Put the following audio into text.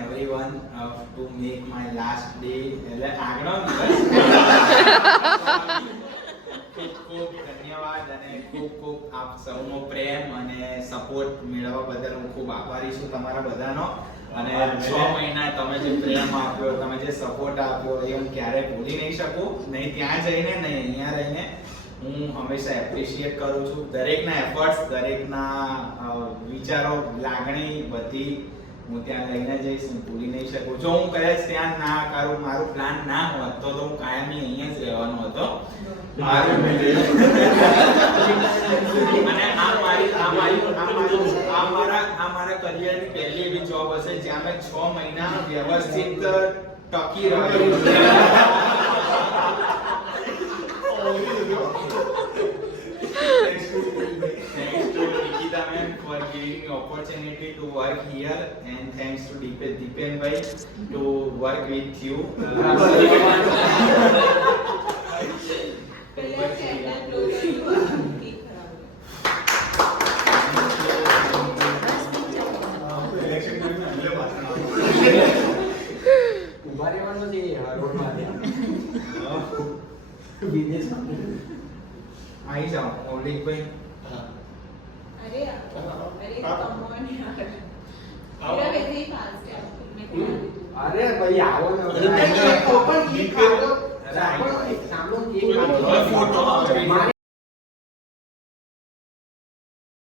everyone to make my last day એટલે આગળનો દિવસ ખૂબ ખૂબ ધન્યવાદ અને ખૂબ ખૂબ આપ સૌનો પ્રેમ અને સપોર્ટ મેળવવા બદલ હું ખૂબ આભારી છું તમારા બધાનો અને 6 મહિના તમે જે પ્રેમ આપ્યો તમે જે સપોર્ટ આપ્યો એ હું ક્યારેય ભૂલી નહીં શકું નહીં ત્યાં જઈને નહીં અહીંયા રહીને હું હંમેશા એપ્રિશિએટ કરું છું દરેકના એફર્ટ્સ દરેકના વિચારો લાગણી બધી હું ત્યાં લઈને જઈશ હું ભૂલી નહીં શકું જો હું કદાચ ત્યાં ના કરું મારું પ્લાન ના હોત તો હું કાયમી અહીંયા જ રહેવાનો હતો અને આ મારા કરિયરની પહેલી એવી જોબ હશે જ્યાં મેં 6 મહિના વ્યવસ્થિત ટકી રહ્યો Thanks to Nikita ma'am for giving me opportunity to work here and thanks to Dipen bhai to work with you. आई जाओ मौलिक भाई अरे कम ऑन यार मेरा वैसे ही फास्ट है अरे भाई आओ ना ओपन केक खा लो सामने केक खा लो फोटो मारे